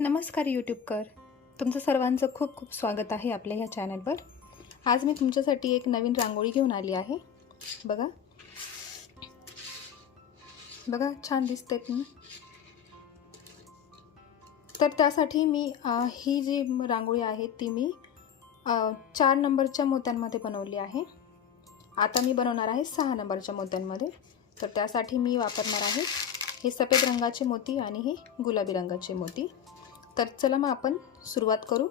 नमस्कार यूट्यूबकर तुमचं सर्वांचं खूप खूप स्वागत आहे आपल्या ह्या चॅनलवर आज मी तुमच्यासाठी एक नवीन रांगोळी घेऊन आली आहे. बघा. बघा छान दिसतेत ना? तर त्यासाठी मी ही जी रांगोळी आहे ती मी चार नंबरच्या मोत्यांमध्ये बनवली आहे. आता मी बनवणार आहे सहा नंबरच्या मोत्यांमध्ये. तर त्यासाठी मी वापरणार आहे हे सफेद रंगाचे मोती आणि हे गुलाबी रंगाचे मोती. तर चला मग आपण सुरुवात करू.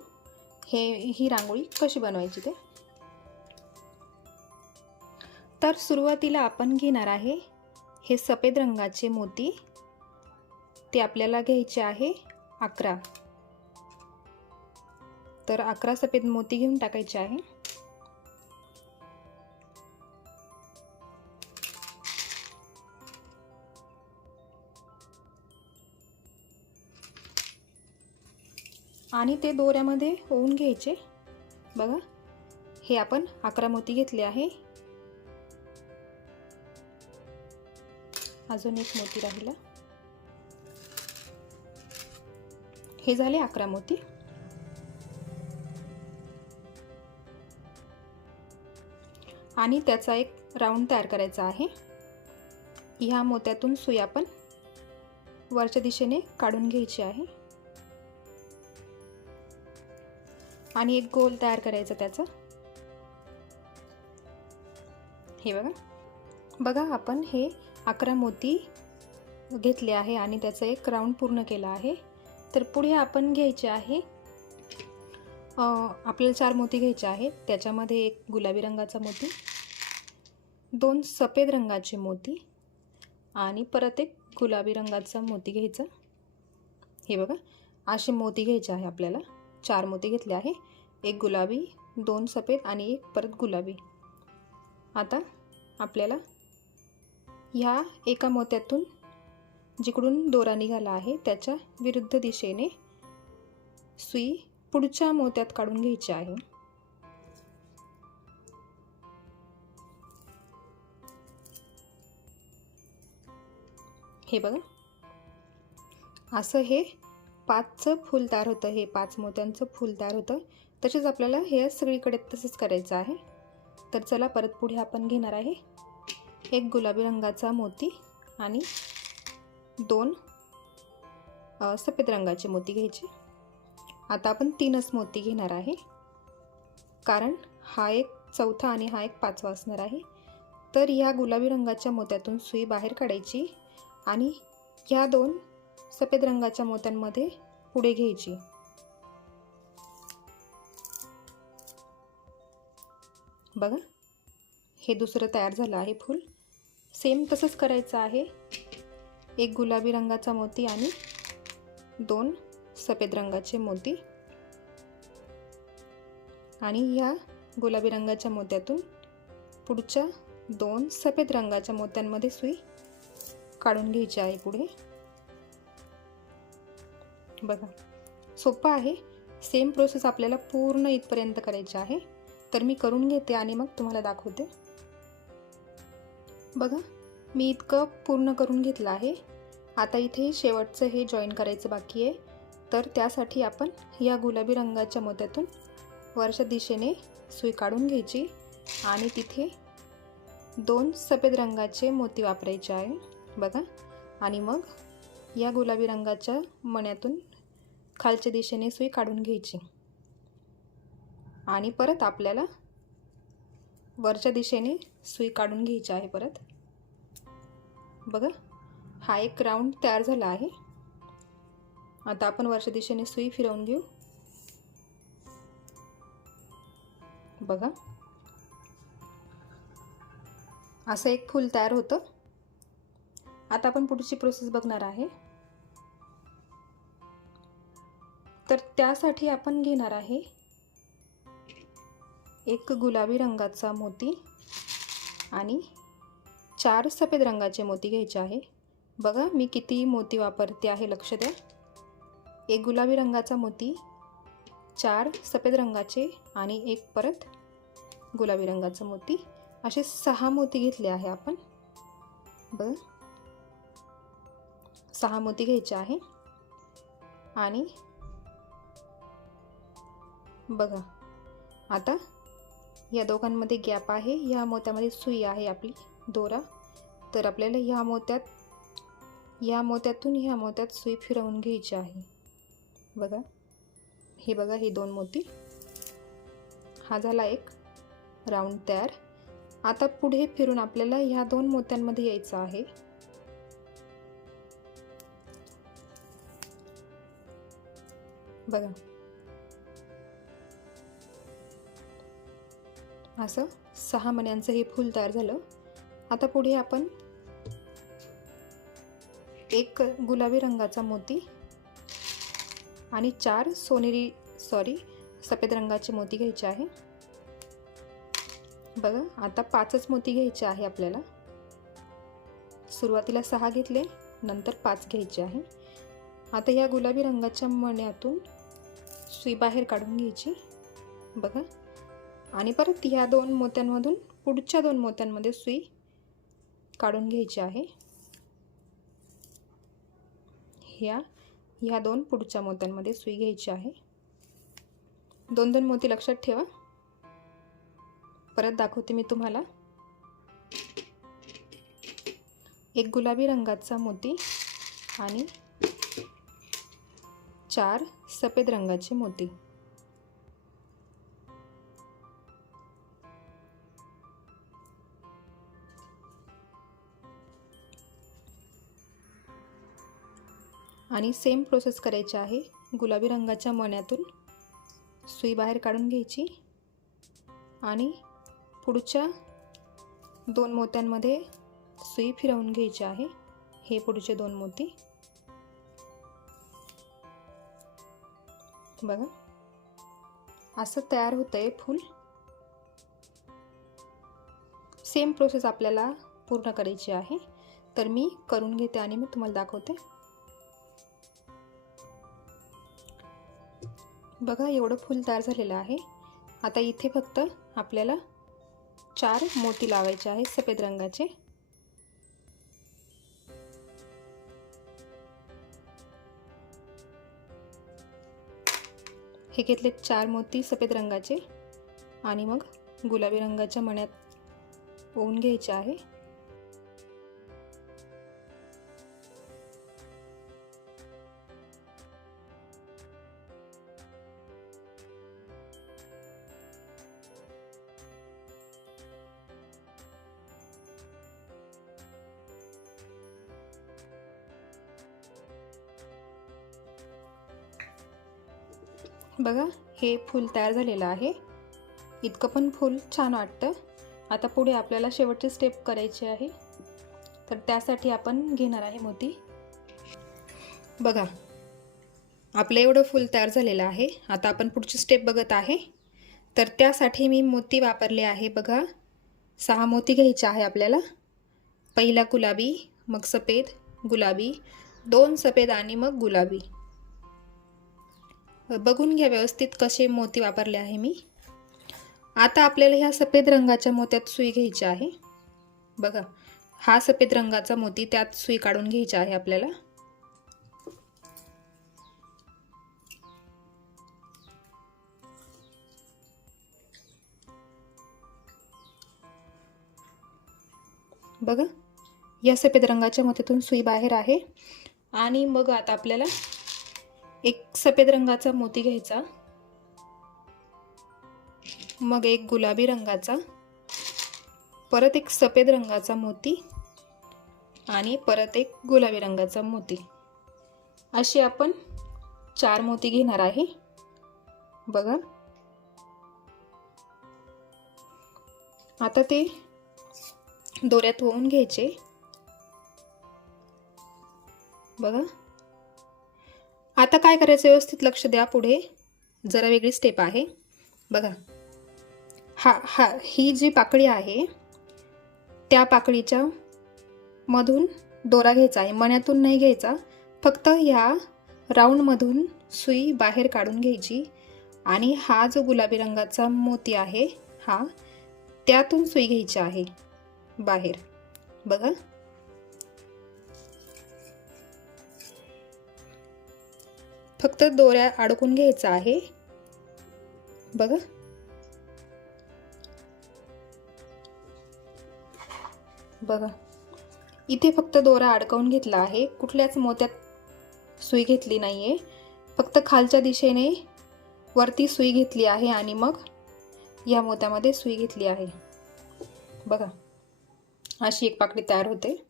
हे ही रांगोळी कशी बनवायची ते? तर सुरुवातीला आपण घेणार आहे हे सफेद रंगाचे मोती. ते आपल्याला घ्यायचे आहे अकरा. तर अकरा सफेद मोती घेऊन टाकायचे आहे. आणि ते दोऱ्यामध्ये होऊन घ्यायचे. बघा हे आपण अकरा मोती घेतले आहे. अजून एक मोती राहिला. हे झाले अकरा मोती. आणि त्याचा एक राऊंड तयार करायचा आहे. ह्या मोत्यातून सुई आपण वरच्या दिशेने काढून घ्यायची आहे. आणि एक गोल तयार करायचा त्याचा. हे बघा. बघा आपण हे अकरा मोती घेतले आहे आणि त्याचं एक राऊंड पूर्ण केला आहे. तर पुढे आपण घ्यायचे आहे आपल्याला चार मोती घ्यायचे आहेत. त्याच्यामध्ये एक गुलाबी रंगाचा मोती दोन सफेद रंगाचे मोती आणि परत एक गुलाबी रंगाचा मोती घ्यायचा. हे बघा असे मोती घ्यायचे आहे आपल्याला. चार मोती घेतले आहे. एक गुलाबी दोन सफेद आणि एक परत गुलाबी. आता आपल्याला ह्या एका मोत्यातून जिकडून दोरा निघाला आहे त्याच्या विरुद्ध दिशेने सुई पुढच्या मोत्यात काढून घ्यायची आहे. हे बघा. असं हे पाचचं फूल तयार होतं हे पाच मोत्यांचं फुलदार होतं. तसेच आपल्याला हे सगळीकडे तसंच करायचं आहे. तर चला परत पुढे आपण घेणार आहे. एक गुलाबी रंगाचा मोती आणि दोन सफेद रंगाचे मोती घ्यायचे. आता आपण तीनच मोती घेणार आहे. कारण हा एक चौथा आणि हा एक पाचवा असणार आहे. तर ह्या गुलाबी रंगाच्या मोत्यातून सुई बाहेर काढायची आणि ह्या दोन सफेद रंगाच्या मोत्यांमध्ये पुढे घ्यायची. बघा हे दुसरं तयार झालं आहे फूल. सेम तसंच करायचं आहे. एक गुलाबी रंगाचा मोती आणि दोन सफेद रंगाचे मोती. आणि ह्या गुलाबी रंगाच्या मोत्यातून पुढच्या दोन सफेद रंगाच्या मोत्यांमध्ये सुई काढून घ्यायची आहे पुढे. बघा. सोपं आहे. सेम प्रोसेस आपल्याला पूर्ण इथपर्यंत करायची आहे. तर मी करून घेते आणि मग तुम्हाला दाखवते. बघा मी इतकं पूर्ण करून घेतलं आहे. आता इथे शेवटचं हे जॉईन करायचं बाकी आहे. तर त्यासाठी आपण या गुलाबी रंगाच्या मोत्यातून वरच्या दिशेने सुई काढून घ्यायची आणि तिथे दोन सफेद रंगाचे मोती वापरायचे आहे. बघा. आणि मग या गुलाबी रंगाच्या मण्यातून खालच्या दिशेने सुई काढून घ्यायची. आणि परत आपल्याला वरच्या दिशेने सुई काढून घ्यायची आहे परत. बघा हा एक राऊंड तयार झाला आहे. आता आपण वरच्या दिशेने सुई फिरवून घेऊ. बघा. असं एक फूल तयार होतं. आता आपण पुढची प्रोसेस बघणार आहे. तर त्यासाठी आपण घेणार आहे एक गुलाबी रंगाचा मोती आणि चार सफेद रंगाचे मोती घ्यायचे आहे. बघा मी किती मोती वापरते आहे लक्ष द्या. एक गुलाबी रंगाचा मोती चार सफेद रंगाचे आणि एक परत गुलाबी रंगाचा मोती. असे सहा मोती घेतले आहे आपण. बघ. सहा मोती घ्यायचे आहे. आणि बघा. आता या दोघांमध्ये गॅप आहे. ह्या मोत्यामध्ये सुई आहे आपली दोरा. तर आपल्याला ह्या मोत्यात या मोत्यातून ह्या मोत्यात सुई फिरवून घ्यायची आहे. बघा. हे बघा हे दोन मोती. हा झाला एक राऊंड तयार. आता पुढे फिरून आपल्याला ह्या दोन मोत्यांमध्ये यायचं आहे. बघा. असं सहा मण्यांचं हे फूल तयार झालं. आता पुढे आपण एक गुलाबी रंगाचा मोती आणि चार सोनेरी सॉरी सफेद रंगाचे मोती घ्यायचे आहे. बघा आता पाचच मोती घ्यायचे आहे आपल्याला. सुरुवातीला सहा घेतले नंतर पाच घ्यायचे आहे. आता या गुलाबी रंगाच्या मण्यातून सुई बाहेर काढून घ्यायची. बघा आणि परत ह्या दोन मोत्यांमधून पुढच्या दोन मोत्यांमध्ये सुई काढून घ्यायची आहे. ह्या ह्या दोन पुढच्या मोत्यांमध्ये सुई घ्यायची आहे. दोन दोन मोती लक्षात ठेवा. परत दाखवते मी तुम्हाला. एक गुलाबी रंगाचा मोती आणि चार सफेद रंगाचे मोती. आणि सेम प्रोसेस करायची आहे. गुलाबी रंगाच्या मण्यातून सुई बाहेर काढून घ्यायची. आणि पुढच्या दोन मोत्यांमध्ये सुई फिरवून घ्यायची आहे. हे पुढचे दोन मोती. बघा. असं तयार होतं आहे फूल. सेम प्रोसेस आपल्याला पूर्ण करायची आहे. तर मी करून घेते आणि मी तुम्हाला दाखवते. बघा एवढं फूल तयार झालेलं आहे. आता इथे फक्त आपल्याला चार मोती लावायचे आहे सफेद रंगाचे. हे घेतले चार मोती सफेद रंगाचे आणि मग गुलाबी रंगाच्या मण्यात ओवून घ्यायचे आहे. बघा हे फूल तयार झालेलं आहे. इतकं पण फूल छान वाटतं. आता पुढे आपल्याला शेवटची स्टेप करायची आहे. तर त्यासाठी आपण घेणार आहे मोती. बघा आपलं एवढं फूल तयार झालेलं आहे. आता आपण पुढची स्टेप बघत आहे. तर त्यासाठी मी मोती वापरले आहे बघा. सहा मोती घ्यायचे आहे आपल्याला. पहिला गुलाबी मग सफेद गुलाबी. दोन सफेद आणि मग गुलाबी. बघून घ्या व्यवस्थित कसे मोती वापरले आहे मी. आता आपल्याला ह्या सफेद रंगाच्या मोत्यात सुई घ्यायची आहे. बघा हा सफेद रंगाचा मोती त्यात सुई काढून घ्यायची आहे आपल्याला. बघा या सफेद रंगाच्या मोत्यातून सुई बाहेर आहे. आणि मग आता आपल्याला एक सफेद रंगाचा मोती घ्यायचा. मग एक गुलाबी रंगाचा. परत एक सफेद रंगाचा मोती. आणि परत एक गुलाबी रंगाचा मोती. असे आपण चार मोती घेणार आहे. बघा. आता ते दोऱ्यात होऊन घ्यायचे. बघा. आता काय करायचं? व्यवस्थित लक्ष द्या पुढे. जरा वेगळी स्टेप आहे. बघा. हा हा ही जी पाकळी आहे त्या पाकळीच्या मधून दोरा घ्यायचा आहे. मण्यातून नाही घ्यायचा. फक्त ह्या राऊंडमधून सुई बाहेर काढून घ्यायची. आणि हा जो गुलाबी रंगाचा मोती आहे हा त्यातून सुई घ्यायची आहे. बाहेर. बघा. फक्त दोऱ्या अडकून घ्यायचा आहे. बघा. बघा. इथे फक्त दोरा अडकवून घेतला आहे. कुठल्याच मोत्यात सुई घेतली नाही आहे फक्त खालच्या दिशेने वरती सुई घेतली आहे आणि मग या मोत्यामध्ये सुई घेतली आहे. बघा. अशी एक पाकळी तयार होते.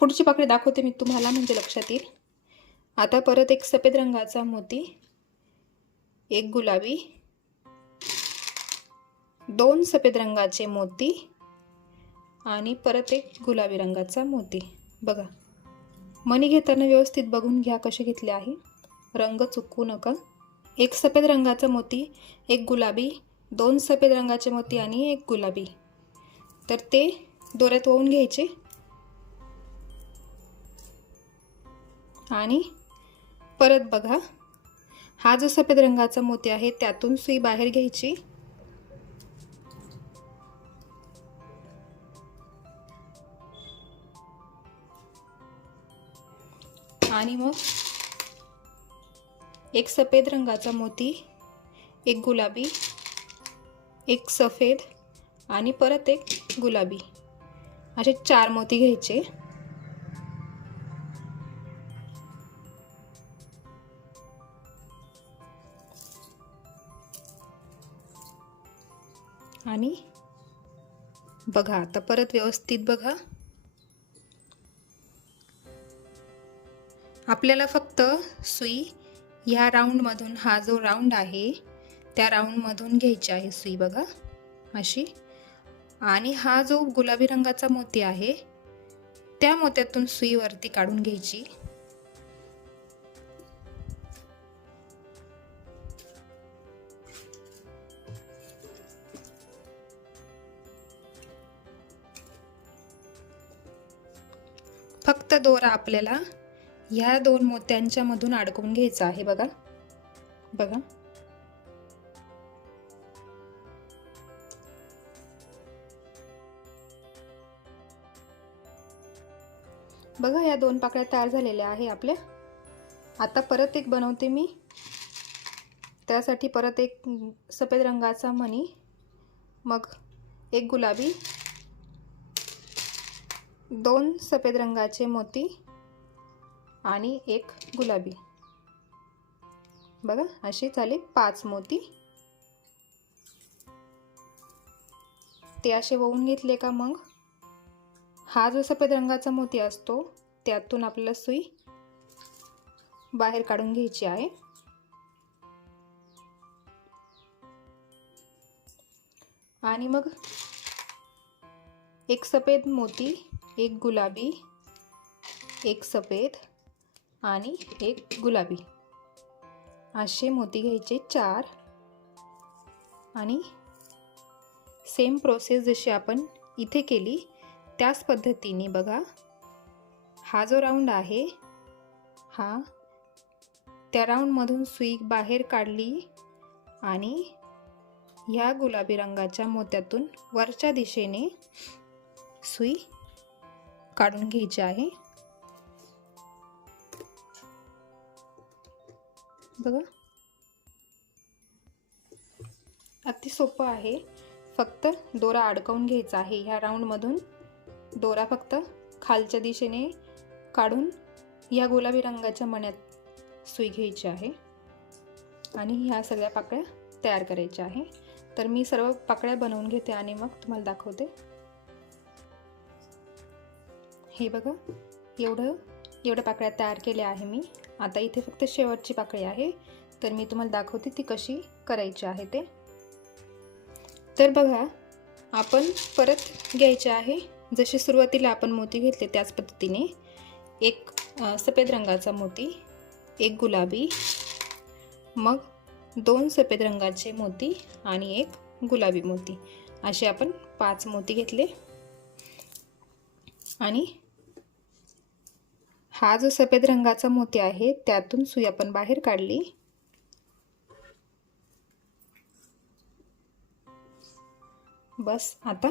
पुढची पाकळी दाखवते मी तुम्हाला म्हणजे लक्षात येईल. आता परत एक सफेद रंगाचा मोती एक गुलाबी दोन सफेद रंगाचे मोती आणि परत एक गुलाबी रंगाचा मोती. बघा मणी घेताना व्यवस्थित बघून घ्या कसे घेतले आहे. रंग चुकवू नका. एक सफेद रंगाचा मोती एक गुलाबी दोन सफेद रंगाचे मोती आणि एक गुलाबी. तर ते दोऱ्यात ओवून घ्यायचे. आणि परत बघा. हा जो सफेद रंगाचा मोती आहे त्यातून सुई बाहेर घ्यायची. आणि मग एक सफेद रंगाचा मोती एक गुलाबी एक सफेद आणि परत एक गुलाबी. असे चार मोती घ्यायचे. आणि बघा आता परत व्यवस्थित बघा. आपल्याला फक्त सुई ह्या राऊंडमधून हा जो राऊंड आहे त्या राऊंडमधून घ्यायची आहे सुई बघा अशी. आणि हा जो गुलाबी रंगाचा मोती आहे त्या मोत्यातून सुईवरती काढून घ्यायची. फक्त दोरा आपल्याला ह्या दोन मोत्यांच्या मधून अडकवून घ्यायचा आहे बघा. बघा. बघा या दोन पाकळ्या तयार झालेल्या आहे आपल्या. आता परत एक बनवते मी. त्यासाठी परत एक सफेद रंगाचा मणी मग एक गुलाबी दोन सफेद रंगाचे मोती आणि एक गुलाबी. बघा असे झाले पाच मोती. ते असे वळून घेतले का मग? हा जो सफेद रंगाचा मोती असतो त्यातून आपल्याला सुई बाहेर काढून घ्यायची आहे. आणि मग एक सफेद मोती एक गुलाबी एक सफेद आणि एक गुलाबी. असे मोती घ्यायचे चार आणि सेम प्रोसेस जशी आपण इथे केली त्याच पद्धतीने बघा. हा जो राऊंड आहे हा त्या राऊंडमधून सुई बाहेर काढली आणि ह्या गुलाबी रंगाच्या मोत्यातून वरच्या दिशेने सुई काढून घ्यायची आहे. बघा. अगदी सोपं आहे. फक्त दोरा अडकवून घ्यायचा आहे ह्या राऊंडमधून दोरा फक्त खालच्या दिशेने काढून या गुलाबी रंगाच्या मण्यात सुई घ्यायची आहे. आणि ह्या सगळ्या पाकळ्या तयार करायच्या आहे. तर मी सर्व पाकळ्या बनवून घेते आणि मग तुम्हाला दाखवते. हे बघा एवढं एवढ्या पाकळ्या तयार केल्या आहे मी. आता इथे फक्त शेवटची पाकळी आहे. तर मी तुम्हाला दाखवते ती कशी करायची आहे ते. तर बघा आपण परत घ्यायचे आहे. जसे सुरुवातीला आपण मोती घेतले त्याच पद्धतीने. एक सफेद रंगाचा मोती एक गुलाबी मग दोन सफेद रंगाचे मोती आणि एक गुलाबी मोती. असे आपण पाच मोती घेतले. आणि हा जो सफेद रंगाचा मोती आहे त्यातून सुई आपण बाहेर काढली. बस आता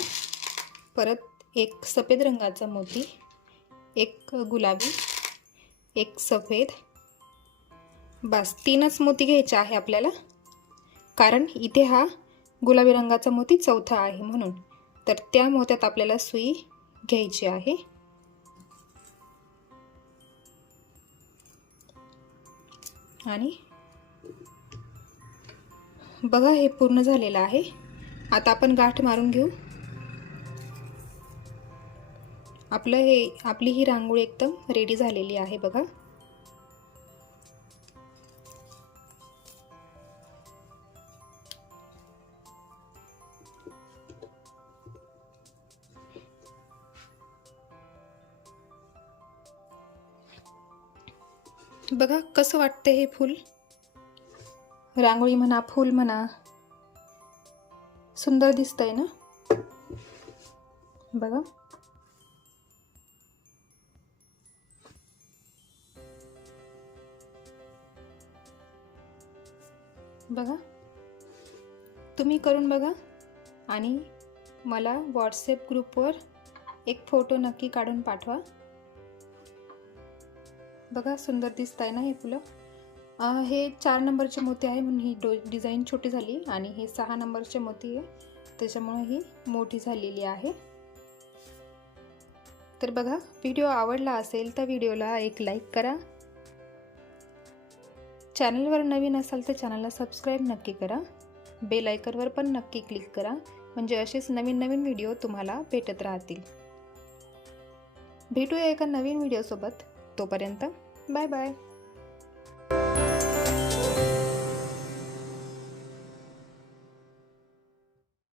परत एक सफेद रंगाचा मोती एक गुलाबी एक सफेद. बस तीनच मोती घ्यायचे आहे आपल्याला. कारण इथे हा गुलाबी रंगाचा मोती चौथा आहे म्हणून. तर त्या मोत्यात आपल्याला सुई घ्यायची आहे. आणि बघा हे पूर्ण झालेलं आहे. आता आपण गाठ मारून घेऊ. आपलं हे आपली ही रांगोळी एकदम रेडी झालेली आहे बघा. बघा कसं वाटतं हे फूल? रांगोळी म्हणा फूल म्हणा. सुंदर दिसतंय ना? बघा. बघा. तुम्ही करून बघा. आणि मला व्हॉट्सॲप ग्रुपवर एक फोटो नक्की काढून पाठवा. बघा सुंदर दिसत आहे ना हे फुलं? हे चार नंबरचे मोती आहे म्हणून ही डो डिझाईन छोटी झाली आणि हे सहा नंबरचे मोती आहे. त्याच्यामुळे ही मोठी झालेली आहे. तर बघा व्हिडिओ आवडला असेल तर व्हिडिओला एक लाईक करा. चॅनलवर नवीन असाल तर चॅनलला सबस्क्राईब नक्की करा. बेल आयकनवर पण नक्की क्लिक करा. म्हणजे असेच नवीन नवीन व्हिडिओ तुम्हाला भेटत राहतील. भेटूया एका नवीन व्हिडिओसोबत. तोपर्यंत बाय बाय.